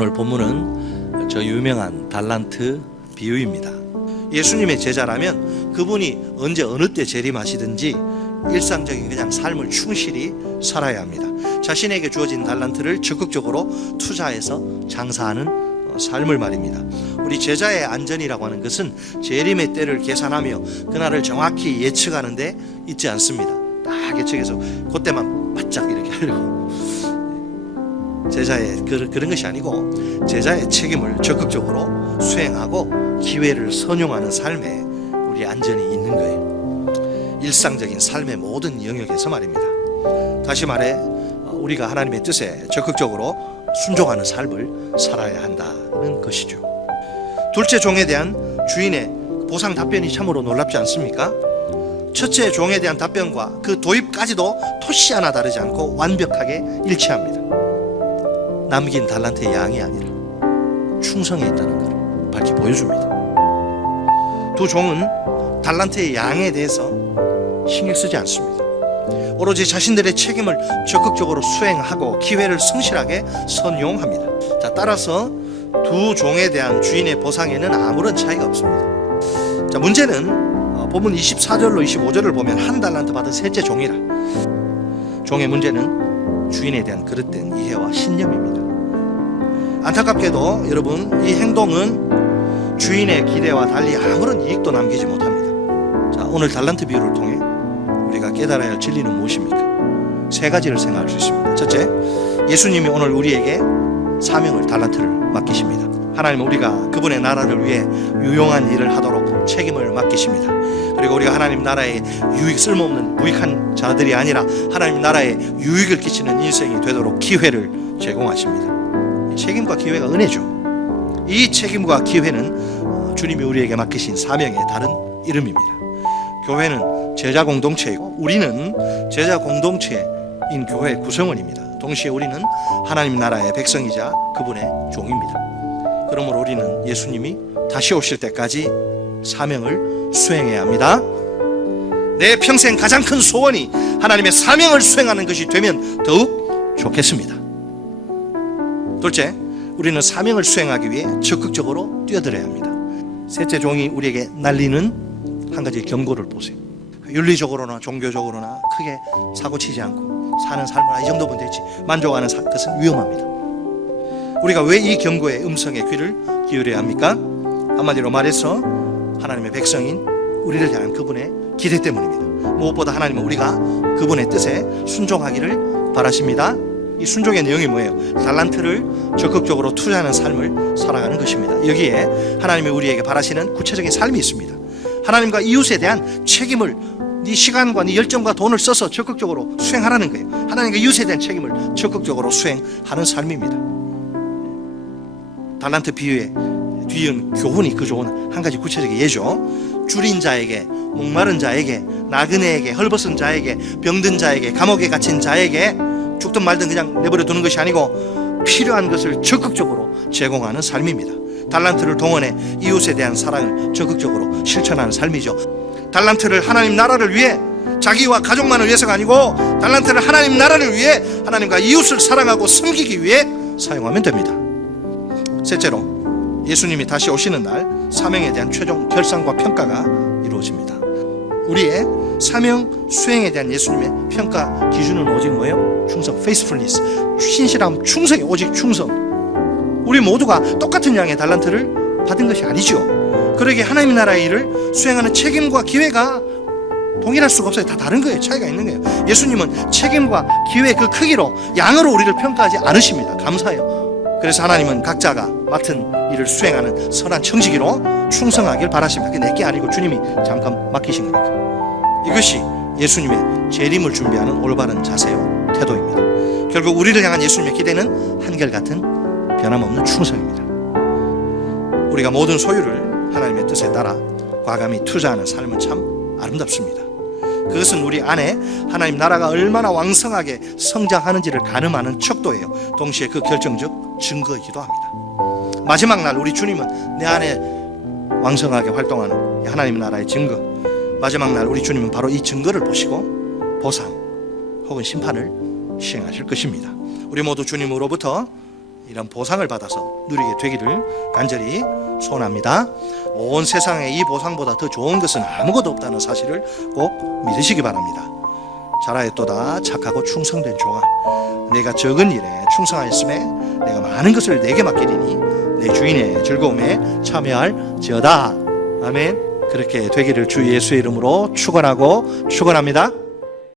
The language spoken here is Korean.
오늘 본문은 저 유명한 달란트 비유입니다. 예수님의 제자라면 그분이 언제 어느 때 재림하시든지 일상적인 그냥 삶을 충실히 살아야 합니다. 자신에게 주어진 달란트를 적극적으로 투자해서 장사하는 어, 삶을 말입니다. 우리 제자의 안전이라고 하는 것은 재림의 때를 계산하며 그날을 정확히 예측하는데 있지 않습니다. 딱 예측해서 그때만 바짝 이렇게 하려고 제자의 그- 그런 것이 아니고 제자의 책임을 적극적으로 수행하고 기회를 선용하는 삶에 우리 안전이 있는 거예요. 일상적인 삶의 모든 영역에서 말입니다. 다시 말해 어, 우리가 하나님의 뜻에 적극적으로 순종하는 삶을 살아야 한다는 것이죠. 둘째 종에 대한 주인의 보상 답변이 참으로 놀랍지 않습니까? 첫째 종에 대한 답변과 그 도입까지도 토시 하나 다르지 않고 완벽하게 일치합니다. 남긴 달란트의 양이 아니라 충성에 있다는 것을 밝히 보여줍니다. 두 종은 달란트의 양에 대해서 신경 쓰지 않습니다. 오로지 자신들의 책임을 적극적으로 수행하고 기회를 성실하게 선용합니다. 자, 따라서 두 종에 대한 주인의 보상에는 아무런 차이가 없습니다. 자, 문제는 어, 본문 24절로 25절을 보면 한 달란트 받은 셋째 종이라. 종의 문제는 주인에 대한 그릇된 이해와 신념입니다. 안타깝게도 여러분 이 행동은 주인의 기대와 달리 아무런 이익도 남기지 못합니다. 자, 오늘 달란트 비유를 통해 우리가 깨달아야 할 진리는 무엇입니까? 세 가지를 생각할 수 있습니다. 첫째, 예수님이 오늘 우리에게 사명을 달란트를 맡기십니다. 하나님은 우리가 그분의 나라를 위해 유용한 일을 하도록 책임을 맡기십니다. 그리고 우리가 하나님 나라에 유익 쓸모없는 무익한 자들이 아니라 하나님 나라에 유익을 끼치는 인생이 되도록 기회를 제공하십니다. 이 책임과 기회가 은혜죠. 이 책임과 기회는 어, 주님이 우리에게 맡기신 사명의 다른 이름입니다. 교회는 제자 공동체이고 우리는 제자 공동체인 교회 구성원입니다. 동시에 우리는 하나님 나라의 백성이자 그분의 종입니다. 그러므로 우리는 예수님이 다시 오실 때까지 사명을 수행해야 합니다. 내 평생 가장 큰 소원이 하나님의 사명을 수행하는 것이 되면 더욱 좋겠습니다. 둘째, 우리는 사명을 수행하기 위해 적극적으로 뛰어들어야 합니다. 셋째 종이 우리에게 날리는 한 가지 경고를 보세요. 윤리적으로나 종교적으로나 크게 사고 치지 않고 사는 삶을 아, 이 정도면 되지 만족하는 사- 것은 위험합니다. 우리가 왜 이 경고의 음성에 귀를 기울여야 합니까? 한마디로 말해서 하나님의 백성인 우리를 향한 그분의 기대 때문입니다. 무엇보다 하나님은 우리가 그분의 뜻에 순종하기를 바라십니다. 이 순종의 내용이 뭐예요? 달란트를 적극적으로 투자하는 삶을 살아가는 것입니다. 여기에 하나님이 우리에게 바라시는 구체적인 삶이 있습니다. 하나님과 이웃에 대한 책임을 네 시간과 네 열정과 돈을 써서 적극적으로 수행하라는 거예요. 하나님과 이웃에 대한 책임을 적극적으로 수행하는 삶입니다. 달란트 비유의 뒤은 교훈이 그 좋은 한 가지 구체적인 예죠. 줄인 자에게, 목마른 자에게, 나그네에게, 헐벗은 자에게, 병든 자에게, 감옥에 갇힌 자에게 죽든 말든 그냥 내버려 두는 것이 아니고 필요한 것을 적극적으로 제공하는 삶입니다. 달란트를 동원해 이웃에 대한 사랑을 적극적으로 실천하는 삶이죠. 달란트를 하나님 나라를 위해 자기와 가족만을 위해서가 아니고 달란트를 하나님 나라를 위해 하나님과 이웃을 사랑하고 섬기기 위해 사용하면 됩니다. 셋째로 예수님이 다시 오시는 날 사명에 대한 최종 결산과 평가가 이루어집니다. 우리의 사명 수행에 대한 예수님의 평가 기준은 오직 뭐예요? 충성, faithfulness, 신실함, 충성이 오직 충성. 우리 모두가 똑같은 양의 달란트를 받은 것이 아니죠. 그러기에 하나님 나라의 일을 수행하는 책임과 기회가 동일할 수가 없어요. 다 다른 거예요. 차이가 있는 거예요. 예수님은 책임과 기회 그 크기로 양으로 우리를 평가하지 않으십니다. 감사해요. 그래서 하나님은 각자가 맡은 일을 수행하는 선한 청지기로 충성하길 바라십니다. 그게 내게 아니고 주님이 잠깐 맡기신 거니까. 이것이 예수님의 재림을 준비하는 올바른 자세요 태도입니다. 결국 우리를 향한 예수님의 기대는 한결같은 변함없는 충성입니다. 우리가 모든 소유를 하나님의 뜻에 따라 과감히 투자하는 삶은 참 아름답습니다. 그것은 우리 안에 하나님 나라가 얼마나 왕성하게 성장하는지를 가늠하는 척도예요. 동시에 그 결정적 증거이기도 합니다. 마지막 날 우리 주님은 내 안에 왕성하게 활동하는 이 하나님 나라의 증거. 마지막 날 우리 주님은 바로 이 증거를 보시고 보상 혹은 심판을 시행하실 것입니다. 우리 모두 주님으로부터 이런 보상을 받아서 누리게 되기를 간절히 소원합니다. 온 세상에 이 보상보다 더 좋은 것은 아무것도 없다는 사실을 꼭 믿으시기 바랍니다. 자라였도다 착하고 충성된 종아 내가 적은 일에 충성하였음에 내가 많은 것을 내게 맡기리니 내 주인의 즐거움에 참여할지어다 아멘 그렇게 되기를 주 예수의 이름으로 축원하고 축원합니다.